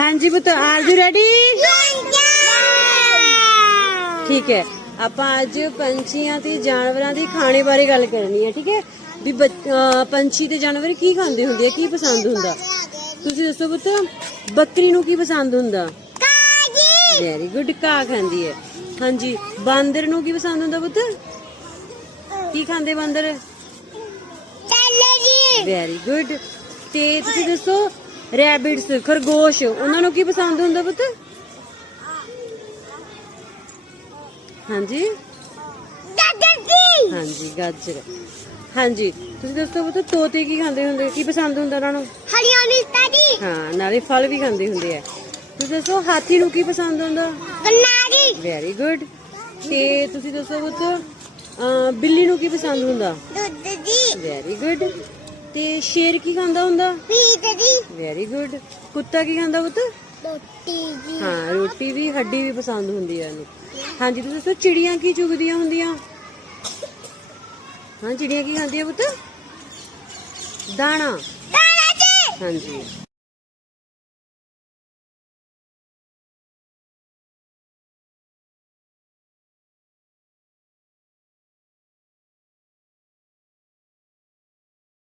ਹਾਂਜੀ ਪੁੱਤ are you ready ਠੀਕ ਹੈ। ਆਪਾਂ ਅੱਜ ਪੰਛੀਆਂ ਤੇ ਜਾਨਵਰਾਂ ਦੀ ਖਾਣੇ ਬਾਰੇ ਗੱਲ ਕਰਨੀ ਹੈ ਠੀਕ ਹੈ? ਵੀ ਪੰਛੀ ਤੇ ਜਾਨਵਰ ਕੀ ਖਾਂਦੇ ਹੁੰਦੇ ਆ ਕੀ ਪਸੰਦ ਹੁੰਦਾ? ਤੁਸੀਂ ਦੱਸੋ ਪੁੱਤ ਬੱਕਰੀ ਨੂੰ ਕੀ ਪਸੰਦ ਹੁੰਦਾ? ਵੈਰੀ ਗੁੱਡ ਘਾਹ ਖਾਂਦੀ ਹੈ। ਹਾਂਜੀ ਬਾਂਦਰ ਨੂੰ ਕੀ ਪਸੰਦ ਹੁੰਦਾ ਪੁੱਤ? ਕੀ ਖਾਂਦੇ ਬਾਂਦਰ? ਵੈਰੀ ਗੁੱਡ ਤੇ ਤੁਸੀਂ ਦੱਸੋ ਰੈਬਿਟਸ ਖਰਗੋਸ਼ ਉਹਨਾਂ ਨੂੰ ਕੀ ਪਸੰਦ ਹੁੰਦਾ ਪੁੱਤ? ਹਾਂਜੀ? ਹਾਂਜੀ ਗਾਜਰ। ਹਾਂਜੀ ਤੁਸੀਂ ਦੱਸੋ ਪੁੱਤ ਤੋਤੇ ਕੀ ਖਾਂਦੇ ਹੁੰਦੇ? ਕੀ ਪਸੰਦ ਹੁੰਦਾ ਉਹਨਾਂ ਨੂੰ? ਹਰਿਆਣੀ ਸਟੱਡੀ ਹਾਂ ਨਾਲੇ ਫਲ ਵੀ ਖਾਂਦੇ ਹੁੰਦੇ ਆ। ਤੁਸੀਂ ਦੱਸੋ ਹਾਥੀ ਨੂੰ ਕੀ ਪਸੰਦ ਹੁੰਦਾ? ਗਨਾਰੀ। ਵੈਰੀ ਗੁੱਡ ਤੇ ਤੁਸੀਂ ਦੱਸੋ ਪੁੱਤ ਅਹ ਬਿੱਲੀ ਨੂੰ ਕੀ ਪਸੰਦ ਹੁੰਦਾ? ਦੁੱਧ ਦੀ। ਵੈਰੀ ਗੁੱਡ ਤੇ ਸ਼ੇਰ ਕੀ ਖਾਂਦਾ ਹੁੰਦਾ? ਪੀਤ ਦੀ। ਵੈਰੀ ਗੁੱਡ ਕੁੱਤਾ ਕੀ ਖਾਂਦਾ ਪੁੱਤ? ਰੋਟੀ ਦੀ ਹਾਂ ਰੋਟੀ ਵੀ ਹੱਡੀ ਵੀ ਪਸੰਦ ਹੁੰਦੀ ਹੈ ਇਹਨੂੰ। ਹਾਂਜੀ ਤੁਸੀਂ ਦੱਸੋ ਚਿੜੀਆਂ ਕੀ ਚੁਗਦੀਆਂ ਹੁੰਦੀਆਂ? ਹਾਂ ਚਿੜੀਆਂ ਕੀ ਖਾਂਦੀਆਂ ਪੁੱਤ? ਦਾਣਾ। ਦਾਣਾ ਜੀ। ਹਾਂਜੀ।